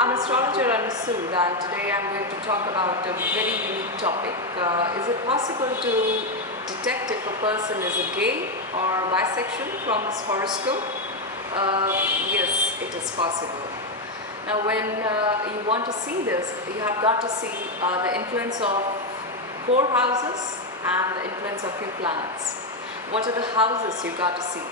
I'm astrologer and Sood, and today I'm going to talk about a very unique topic. Is it possible to detect if a person is a gay or bisexual from his horoscope? Yes, it is possible. Now, when you want to see this, you have got to see the influence of 4 houses and the influence of your planets. What are the houses you got to see?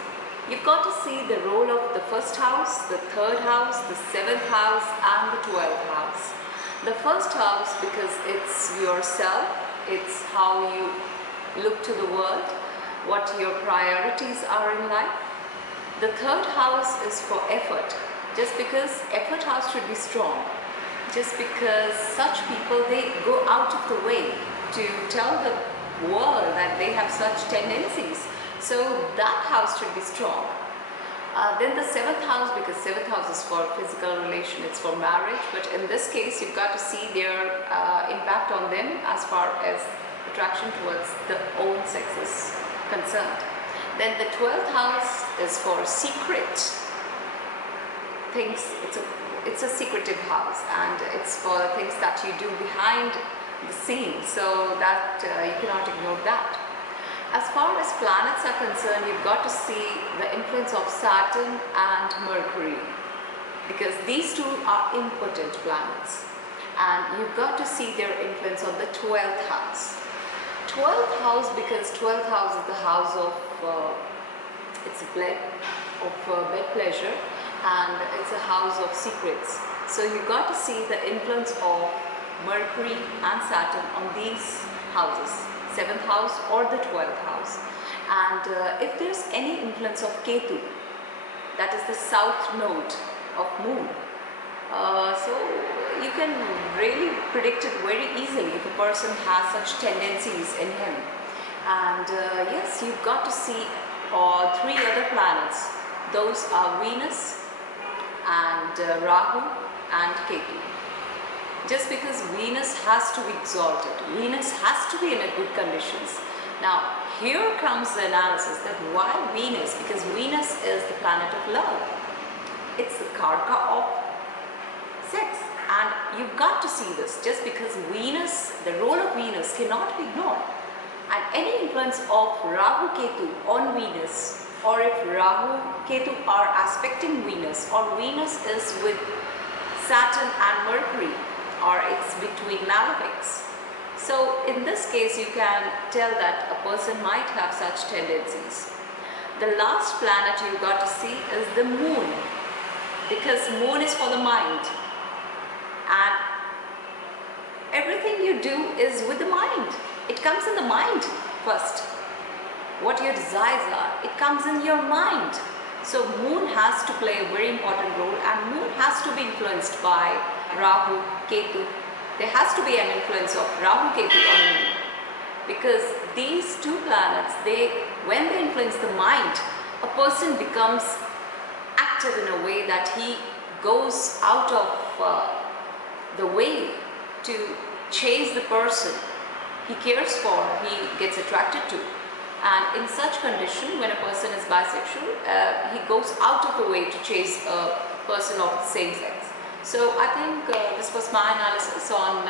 You've got to see the role of the first house, the third house, the seventh house and the 12th house. The first house, because it's yourself, it's how you look to the world, what your priorities are in life. The third house is for effort, just because effort house should be strong. Just because such people, they go out of the way to tell the world that they have such tendencies. So that house should be strong. Then the seventh house, because seventh house is for physical relation, it's for marriage, but in this case you've got to see their impact on them as far as attraction towards the own sex is concerned. Then the 12th house is for secret things. It's a secretive house, and it's for things that you do behind the scenes, so that you cannot ignore that. As far as planets are concerned, you've got to see the influence of Saturn and Mercury, because these two are impotent planets, and you've got to see their influence on the 12th house. 12th house, because 12th house is the house of bed pleasure, and it's a house of secrets. So you've got to see the influence of Mercury and Saturn on these houses, 7th house or the 12th house. And if there's any influence of Ketu, that is the south node of moon, so you can really predict it very easily if a person has such tendencies in him. And yes, you've got to see 3 other planets. Those are Venus and Rahu and Ketu. Just because Venus has to be exalted, Venus has to be in a good conditions. Now here comes the analysis that why Venus? Because Venus is the planet of love. It's the karka of sex, and you've got to see this. Just because Venus, the role of Venus cannot be ignored, and any influence of Rahu Ketu on Venus, or if Rahu Ketu are aspecting Venus, or Venus is with Saturn and Mercury, or it's between malefics. So in this case you can tell that a person might have such tendencies. The last planet you got to see is the moon, because moon is for the mind, and everything you do is with the mind. It comes in the mind first. What your desires are, it comes in your mind. So moon has to play a very important role, and moon has to be influenced by Rahu, Ketu. There has to be an influence of Rahu, Ketu on moon, because these 2 planets, when they influence the mind, a person becomes active in a way that he goes out of the way to chase the person he cares for, he gets attracted to. And in such condition, when a person is bisexual, he goes out of the way to chase a person of the same sex. So I think this was my analysis on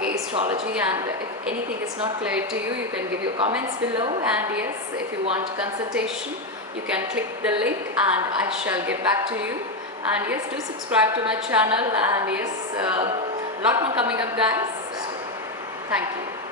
gay astrology, and if anything is not clear to you, you can give your comments below. And yes, if you want consultation, you can click the link and I shall get back to you. And yes, do subscribe to my channel, and yes, a lot more coming up, guys. Thank you.